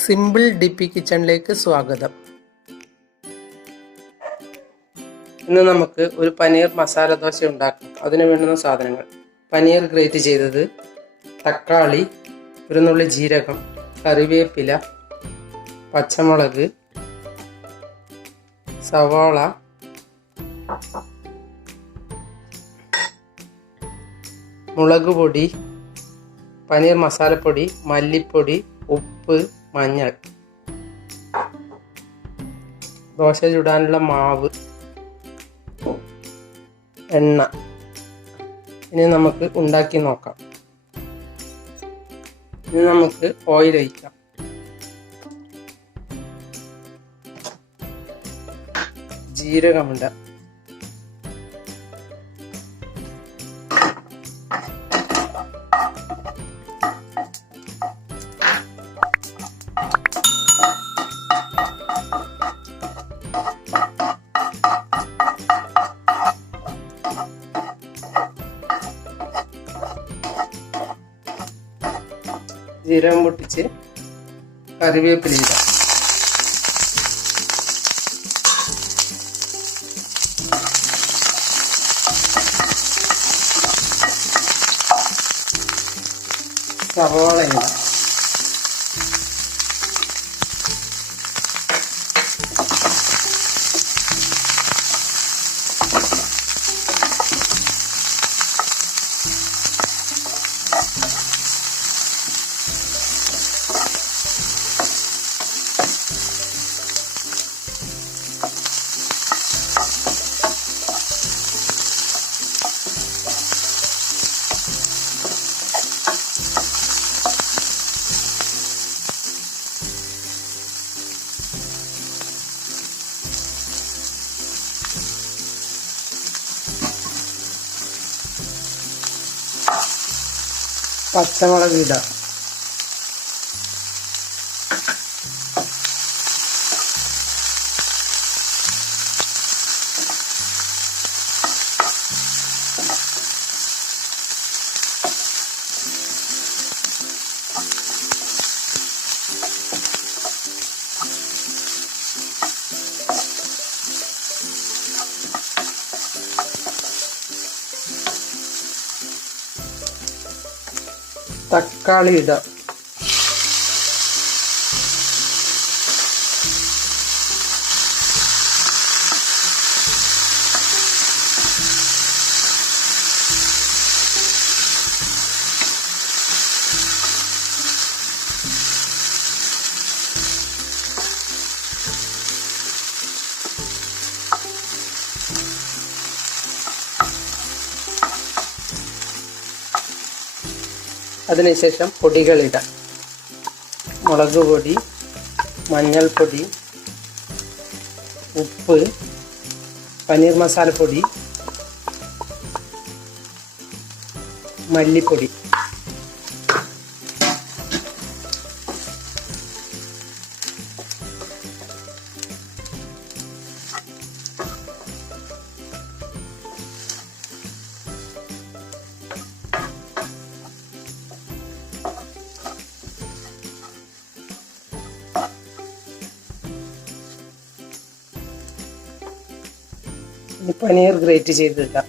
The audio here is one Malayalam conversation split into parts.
സിമ്പിൾ ഡിപ്പി കിച്ചണിലേക്ക് സ്വാഗതം. ഇന്ന് നമുക്ക് ഒരു പനീർ മസാല ദോശ ഉണ്ടാക്കാം. അതിന് വേണ്ടുന്ന സാധനങ്ങൾ: പനീർ ഗ്രേറ്റ് ചെയ്തത്, തക്കാളി, ഒരു നുള്ളി ജീരകം, കറിവേപ്പില, പച്ചമുളക്, സവാള, മുളക് പൊടി, പനീർ മസാലപ്പൊടി, മല്ലിപ്പൊടി, ഉപ്പ്, മഞ്ഞൾ, ദോശ ചുടാനുള്ള മാവ്, എണ്ണ. ഇനി നമുക്ക് ഉണ്ടാക്കി നോക്കാം. ഇനി നമുക്ക് ഓയിൽ ഒഴിക്കാം. ജീരകമിട, ജീരകം പൊട്ടിച്ച് കറിവേപ്പില ഇടാം. സവാള ഇടാം. പച്ചമുളക് ഇടാം. തക്കാളി ഇടാം. അതിനുശേഷം പൊടികളിടാം. മുളക് പൊടി, മഞ്ഞൾപ്പൊടി, ഉപ്പ്, പനീർ മസാലപ്പൊടി, മല്ലിപ്പൊടി. പനീർ ഗ്രേറ്റ് ചെയ്തിട്ടാം.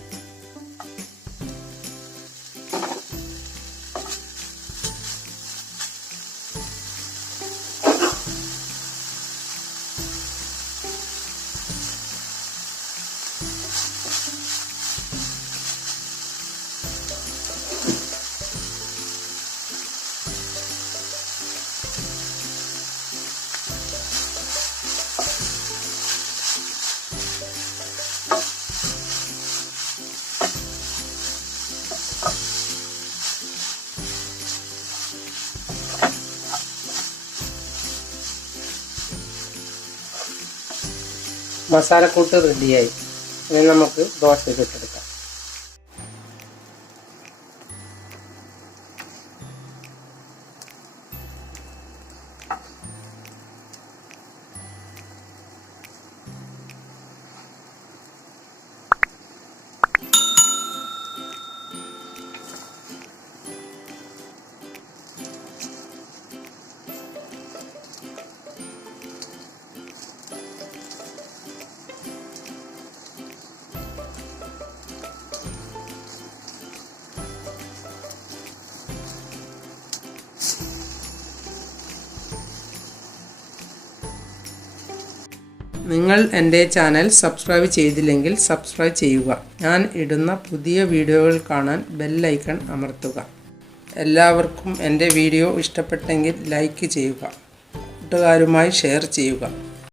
മസാലക്കൂട്ട് റെഡിയായി. ഇനി നമുക്ക് ദോശ ചുട്ടെടുക്കാം. നിങ്ങൾ എൻ്റെ ചാനൽ സബ്സ്ക്രൈബ് ചെയ്തില്ലെങ്കിൽ സബ്സ്ക്രൈബ് ചെയ്യുക. ഞാൻ ഇടുന്ന പുതിയ വീഡിയോകൾ കാണാൻ ബെൽ ഐക്കൺ അമർത്തുക. എല്ലാവർക്കും എൻ്റെ വീഡിയോ ഇഷ്ടപ്പെട്ടെങ്കിൽ ലൈക്ക് ചെയ്യുക. കൂട്ടുകാരുമായി ഷെയർ ചെയ്യുക.